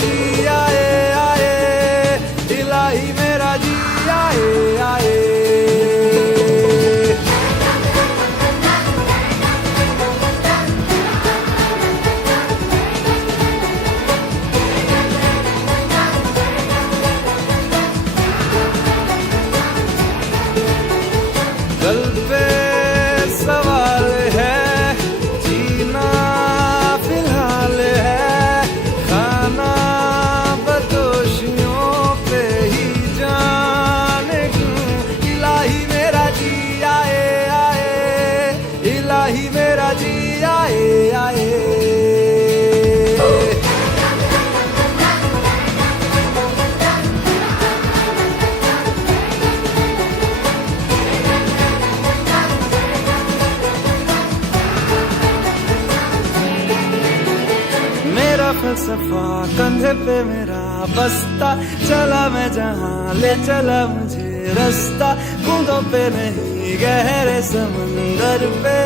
जी आए आए, इलाही मेरा जी आए आए। कल पे सवाल है, जीना फिलहाल है, खाना बदोशियों पे ही जाने क्यों। इलाही मेरा जी आए आए, इलाही मेरा जी आए आए। मेरा फलसफा कंधे पे मेरा बस्ता, चला मैं जहां ले चला मुझे रास्ता। बूंदों पे नहीं गहरे समंदर पे